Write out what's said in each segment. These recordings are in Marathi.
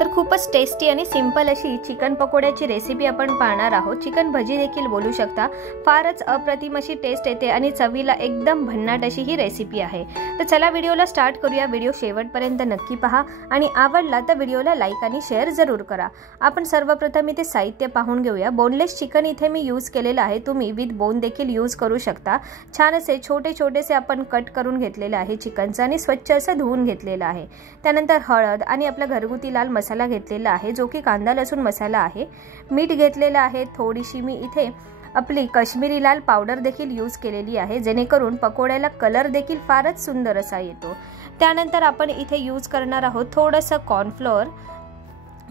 तर खूपच टेस्टी आणि सिंपल अशी चिकन पकोड्याची रेसिपी आपण पाहणार आहोत। चिकन भजी देखील बोलू शकता। फारच अप्रतिम अशी टेस्ट येते आणि चवीला एकदम भन्नाट अशी ही रेसिपी आहे। तर चला व्हिडिओला स्टार्ट करूया। व्हिडिओ शेवटपर्यंत नक्की पहा आणि आवडला तर व्हिडिओला लाईक आणि शेअर जरूर करा। आपण सर्वप्रथम इथे साहित्य पाहून घेऊया। बोनलेस चिकन इथे मी यूज केलेला आहे, तुम्ही विथ बोन देखील यूज करू शकता। छान असे छोटे छोटेसे आपण कट करून घेतलेले आहे चिकनचा आणि स्वच्छ असं धुवून घेतलेला आहे। त्यानंतर हळद आणि आपला घरगुती लाल मसाला घेतलेला आहे जो की कांदा लसूण मसाला आहे। मीठ घेतलेला आहे। थोडीशी मी इथे आपली काश्मीरी लाल पावडर देखील यूज केलेली आहे जेणेकरून पकोड्याला कलर देखील फारच सुंदर असा येतो। त्यानंतर आपण इथे यूज करणार आहोत थोडंसं कॉर्नफ्लोअर।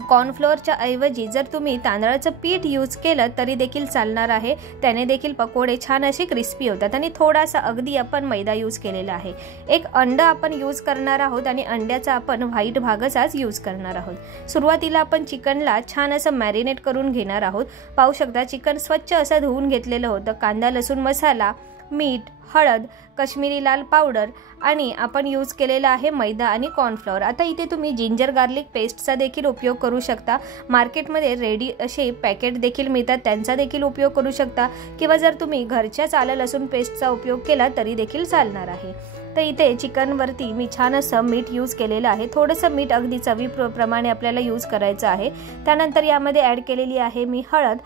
कॉर्नफ्लोअरच्या ऐवजी जर तुम्ही तांदळाचं पीठ यूज केलं तरी देखील चालणार आहे, त्याने देखील पकोडे छान असे क्रिस्पी होतात। आणि थोडासा अगदी आपण मैदा यूज केलेला आहे। एक अंड आपण यूज करणार आहोत आणि अंड्याचा आपण व्हाईट भागच यूज करणार आहोत। सुरुवातीला आपण चिकनला छान असं मॅरिनेट करून घेणार आहोत। पाहू शकता चिकन स्वच्छ असं धुवून घेतलेलं होतं। कांदा लसूण मसाला, मीठ, हळद, काश्मीरी लाल पावडर आणि आपण यूज केलेला आहे मैदा आणि कॉर्नफ्लोअर। आता इथे तुम्ही जिंजर गार्लिक पेस्टचा देखील उपयोग करू शकता। मार्केटमध्ये रेडी असे पॅकेट देखील मिळतात, त्यांचा देखील उपयोग करू शकता किंवा जर तुम्ही घरच्याच आलं लसूण पेस्टचा उपयोग केला तरी देखील चालणार आहे। तर इथे चिकनवरती मी छान असं मीठ यूज केलेलं आहे। थोडंसं मीठ अगदी चवीप्रमाणे आपल्याला यूज करायचं आहे। त्यानंतर यामध्ये ॲड केलेली आहे मी हळद।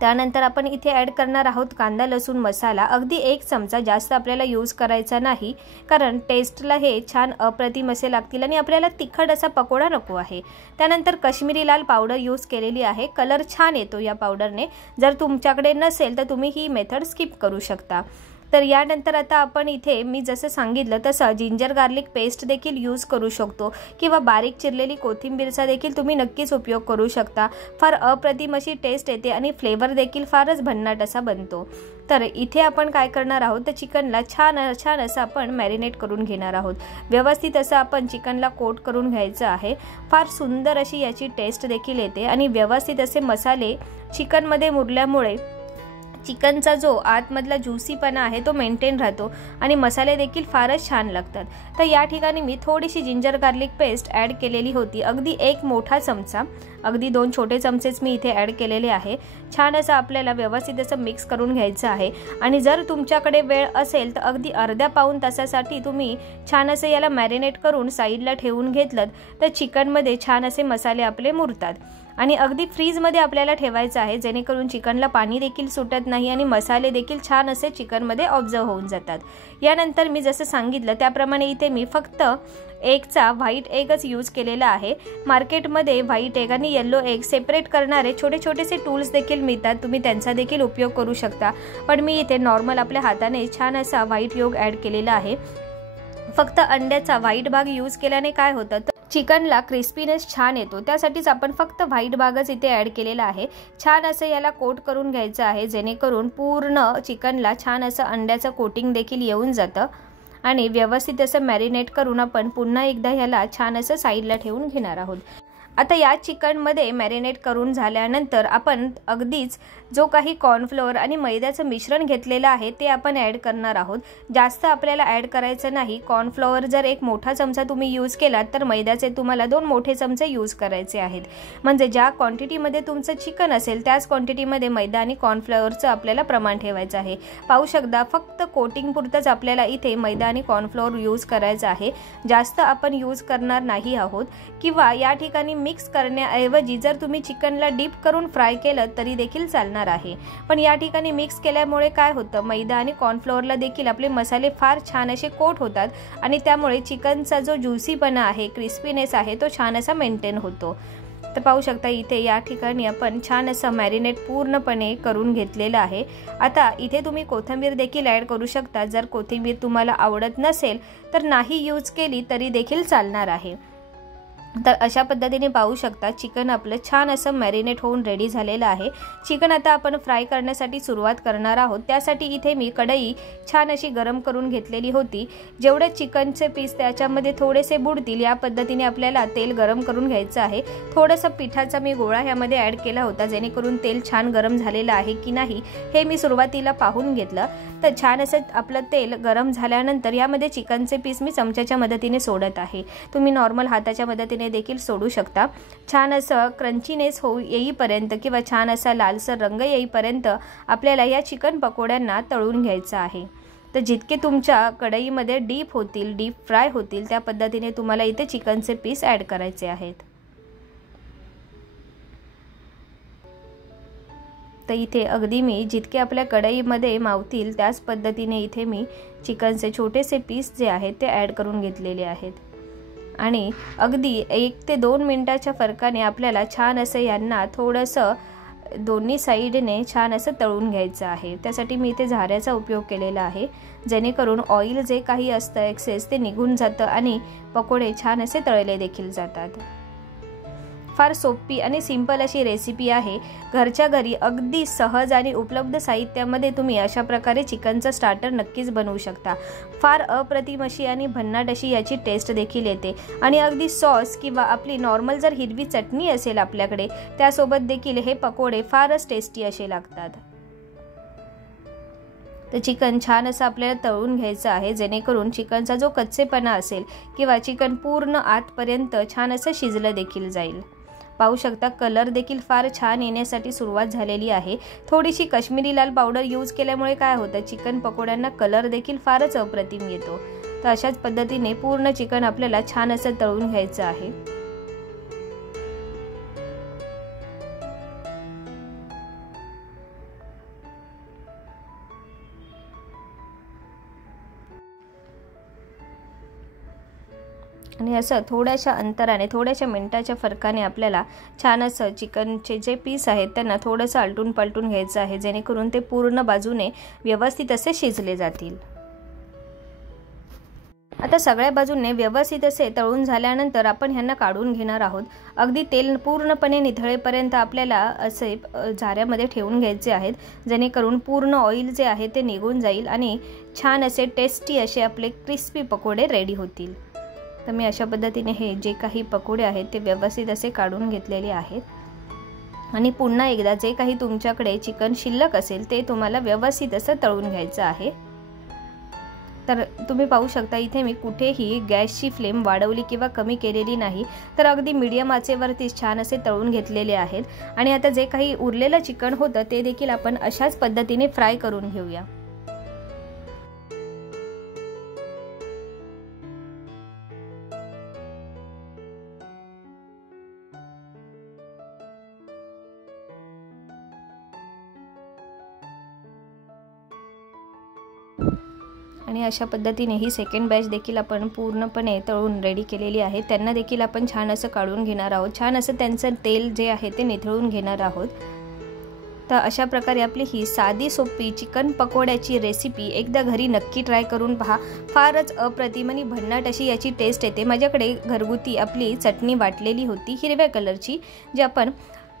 त्यानंतर आपण इथे ॲड करणार आहोत कांदा लसूण मसाला, अगदी 1 चमचा, जास्त आपल्याला यूज करायचा नाही कारण टेस्टला हे छान अप्रतिम असे लागतील आणि आपल्याला तिखट असा पकोडा नको आहे। त्यानंतर काश्मीरी लाल पावडर यूज केलेली आहे, कलर छान येतो या पावडरने। जर तुमच्याकडे नसेल तर तुम्ही ही मेथड स्किप करू शकता। तर यानंतर आता आपण इथे मी जसं सांगितलं तसं जिंजर गार्लिक पेस्ट देखील यूज करू शकतो किंवा बारीक चिरलेली कोथिंबीरचा देखील तुम्ही नक्कीच उपयोग करू शकता। फार अप्रतिम अशी टेस्ट येते आणि फ्लेवर देखील फारच भन्नाट असा बनतो। तर इथे आपण काय करणार आहोत तर चिकनला छान असं आपण मॅरिनेट करून घेणार आहोत। व्यवस्थित असं आपण चिकनला कोट करून घ्यायचं आहे। फार सुंदर अशी याची टेस्ट देखील येते आणि व्यवस्थित असे मसाले चिकनमध्ये मुरल्यामुळे चिकनचा जो आतमधला ज्युसीपणा आहे तो मेंटेन राहतो आणि मसाले देखील फारच छान लागतात। तर या ठिकाणी मी थोडीशी जिंजर गार्लिक पेस्ट ॲड केलेली होती, अगदी 1 मोठा चमचा, अगदी 2 छोटे चमचेच मी इथे ॲड केलेले आहे। छान असं आपल्याला व्यवस्थित असं मिक्स करून घ्यायचं आहे आणि जर तुमच्याकडे वेळ असेल तर अगदी अर्ध्या पाऊण तासासाठी तुम्ही छान असं याला मॅरिनेट करून साईडला ठेवून घेतलं तर चिकनमध्ये छान असे मसाले आपले मुरतात। आणि अगदी फ्रीजमध्ये आपल्याला ठेवायचं आहे जेणेकरून चिकनला पाणी देखील सुटत नाही आणि मसाले देखील छान असे चिकनमध्ये ऑब्झर्व होऊन जातात। यानंतर मी जसं सांगितलं त्याप्रमाणे इथे मी फक्त एगचा व्हाईट एगच यूज केलेला आहे। मार्केटमध्ये व्हाईट एग आणि येलो एग सेपरेट करणारे छोटे छोटेसे टूल्स देखील मिळतात, तुम्ही त्यांचा देखील उपयोग करू शकता। पण मी इथे नॉर्मल आपल्या हाताने छान असा व्हाईट योग ॲड केलेला आहे। फक्त अंड्याचा व्हाईट भाग यूज केल्याने काय होतं तर चिकनला क्रिस्पीनेस छान येतो, त्यासाठीच आपण फक्त व्हाईट भागच इथे ॲड केलेला आहे। छान असं याला कोट करून घ्यायचं आहे जेणेकरून पूर्ण चिकनला छान असं अंड्याचं कोटिंग देखील येऊन जातं आणि व्यवस्थित असं मॅरिनेट करून आपण पुन्हा एकदा ह्याला छान असं साईडला ठेवून घेणार आहोत। आता या चिकनमध्ये मॅरिनेट करून झाल्यानंतर आपण अगदीच जो काही कॉर्नफ्लोअर आणि मैद्याचं मिश्रण घेतलेलं आहे ते आपण ॲड करणार आहोत। जास्त आपल्याला ॲड करायचं नाही। कॉर्नफ्लोअर जर 1 मोठा चमचा तुम्ही यूज केलात तर मैद्याचे तुम्हाला 2 मोठे चमचे यूज करायचे आहेत। म्हणजे ज्या क्वांटिटीमध्ये तुमचं चिकन असेल त्याच क्वांटिटीमध्ये मैदा आणि कॉर्नफ्लोअरचं आपल्याला प्रमाण ठेवायचं आहे। पाहू शकता फक्त कोटिंग पुरतंच आपल्याला इथे मैदा आणि कॉर्नफ्लोअर यूज करायचं आहे, जास्त आपण यूज करणार नाही आहोत। किंवा या ठिकाणी मिक्स करण्याऐवजी जर तुम्ही चिकनला डीप करून फ्राय केलं तरी देखील चालणार आहे। पण या ठिकाणी मिक्स केल्यामुळे काय होतं मैदा आणि कॉर्नफ्लोअरला देखील आपले मसाले फार छान असे कोट होतात आणि त्यामुळे चिकनचा जो ज्युसीपणा आहे, क्रिस्पीनेस आहे तो छान असा मेंटेन होतो। तर पाहू शकता इथे या ठिकाणी आपण छान असं मॅरिनेट पूर्णपणे करून घेतलेलं आहे। आता इथे तुम्ही कोथिंबीर देखील ॲड करू शकता, जर कोथिंबीर तुम्हाला आवडत नसेल तर नाही यूज केली तरी देखील चालणार आहे। तर अशा पद्धतीने पाहू शकता चिकन आपलं छान असं मॅरिनेट होऊन रेडी झालेलं आहे। चिकन आता आपण फ्राय करण्यासाठी सुरुवात करणार आहोत। त्यासाठी इथे मी कढई छान अशी गरम करून घेतलेली होती। जेवढे चिकनचे पीस त्याच्यामध्ये थोडेसे बुडतील या पद्धतीने आपल्याला तेल गरम करून घ्यायचं आहे। थोडंसं पिठाचा मी गोळा ह्यामध्ये ॲड केला होता जेणेकरून तेल छान गरम झालेलं आहे की नाही हे मी सुरुवातीला पाहून घेतलं। तर छान असं आपलं तेल गरम झाल्यानंतर यामध्ये चिकनचे पीस मी चमच्याच्या मदतीने सोडत आहे। तुम्ही नॉर्मल हाताच्या मदतीने पद्धतीने देखील सोडू शकता। छान असं क्रंचीनेस येईपर्यंत किंवा छान असा लालसर रंग येईपर्यंत आपल्याला या चिकन पकोड्यांना तळून घ्यायचं आहे। तर जितके तुमच्या कढईमध्ये डीप फ्राय होतील त्या पद्धतीने तुम्हाला इथे चिकनचे पीस ॲड करायचे आहेत। तर इथे अगदी मी जितके आपल्या कढईमध्ये मावतील त्याच पद्धतीने इथे मी चिकनचे छोटेसे पीस जे आहेत ते ॲड करून घेतलेले आहेत आणि अगदी 1 ते 2 मिनिटाच्या फरकाने आपल्याला छान असं यांना थोडंसं दोन्ही साईडने छान असं तळून घ्यायचं आहे। त्यासाठी मी इथे झाऱ्याचा उपयोग केलेला आहे, जेणेकरून ऑइल जे काही असतं एक्सेस ते निघून जातं आणि पकोडे छान असे तळले देखील जातात। फार सोपी आणि सिंपल अशी रेसिपी आहे। घरच्या घरी अगदी सहज आणि उपलब्ध साहित्यामध्ये तुम्ही अशा प्रकारे चिकनचा स्टार्टर नक्कीच बनवू शकता। फार अप्रतिम अशी आणि भन्नाट अशी याची टेस्ट देखील येते आणि अगदी सॉस किंवा आपली नॉर्मल जर हिरवी चटणी असेल आपल्याकडे त्यासोबत देखील हे पकोडे फारच टेस्टी असे लागतात। तर चिकन छान असं आपल्याला तळून घ्यायचं आहे, जेणेकरून चिकनचा जो कच्चेपणा असेल किंवा चिकन पूर्ण आतपर्यंत छान असं शिजलं देखील जाईल। पाहू शकता कलर देखील फार छान येण्यासाठी सुरुवात झालेली आहे। थोडीशी काश्मीरी लाल पावडर यूज केल्यामुळे काय होतं, चिकन पकोड्यांना कलर देखील फारच अप्रतिम येतो। तर अशाच पद्धतीने पूर्ण चिकन आपल्याला छान असं तळून घ्यायचं आहे। आणि असं थोड्याशा अंतराने थोड्याशा मिनिटाच्या फरकाने आपल्याला छान असं चिकनचे जे पीस आहेत त्यांना थोडंसं आलटून पलटून घ्यायचं आहे, जेणेकरून ते पूर्ण बाजूने व्यवस्थित असे शिजले जातील। आता सगळ्या बाजूने व्यवस्थित असे तळून झाल्यानंतर आपण ह्यांना काढून घेणार आहोत। अगदी तेल पूर्णपणे निथळेपर्यंत आपल्याला असे झाऱ्यामध्ये ठेवून घ्यायचे आहेत, जेणेकरून पूर्ण ऑइल जे आहे ते निघून जाईल आणि छान असे टेस्टी असे आपले क्रिस्पी पकोडे रेडी होतील। तर मी अशा पद्धतीने हे जे काही पकोडे आहेत ते व्यवस्थित असे काढून घेतलेले आहेत आणि पुन्हा एकदा जे काही तुमच्याकडे चिकन शिल्लक असेल ते तुम्हाला व्यवस्थित असं तळून घ्यायचं आहे। तर तुम्ही पाहू शकता इथे मी कुठेही गॅसची फ्लेम वाढवली किंवा कमी केलेली नाही, तर अगदी मीडियम आचेवरती छान असे तळून घेतलेले आहेत। आणि आता जे काही उरलेलं चिकन होतं ते देखील आपण अशाच पद्धतीने फ्राय करून घेऊया। आणि अशा पद्धतीने ही सेकंड बॅच देखील आपण पूर्णपणे तळून रेडी केलेली आहे। त्यांना देखील आपण छान असं काढून घेणार आहोत, छान असं त्यांचं तेल जे आहे ते निथळून घेणार आहोत। तर अशा प्रकारे आपली ही साधी सोपी चिकन पकोड्याची रेसिपी एकदा घरी नक्की ट्राय करून पहा। फारच अप्रतिम आणि भन्नाट अशी याची टेस्ट येते। माझ्याकडे घरगुती आपली चटणी वाटलेली होती हिरव्या कलरची, जी आपण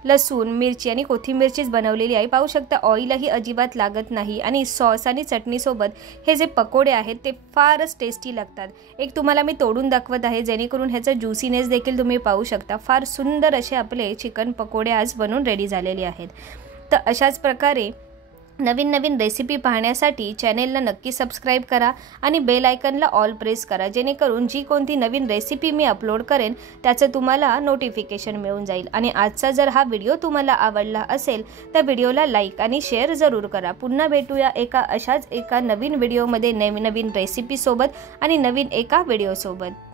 लसूण मिरची आणि कोथिंबीरचीच बनवलेली आहे। पाहू शकता ऑइलही अजिबात लागत नाही आणि सॉस आणि चटणीसोबत हे जे पकोडे आहेत ते फारच टेस्टी लागतात। एक तुम्हाला मी तोडून दाखवत आहे, जेणेकरून ह्याचा ज्युसीनेस देखील तुम्ही पाहू शकता। फार सुंदर असे आपले चिकन पकोडे आज बनून रेडी झालेले आहेत। तर अशाच प्रकारे नवीन नवीन रेसिपी पाहण्यासाठी चॅनेलला नक्की सबस्क्राइब करा आणि बेल आयकनला ऑल प्रेस करा, जेणेकरून जी कोणती नवीन रेसिपी मी अपलोड करेन त्याचं तुम्हाला नोटिफिकेशन मिळून जाईल। आणि आजचा जर हा व्हिडिओ तुम्हाला आवडला असेल तर व्हिडिओला लाईक आणि शेअर जरूर करा। पुन्हा भेटूया अशाच एका नवीन व्हिडिओमध्ये नवीन रेसिपी सोबत आणि नवीन एका व्हिडिओ सोबत।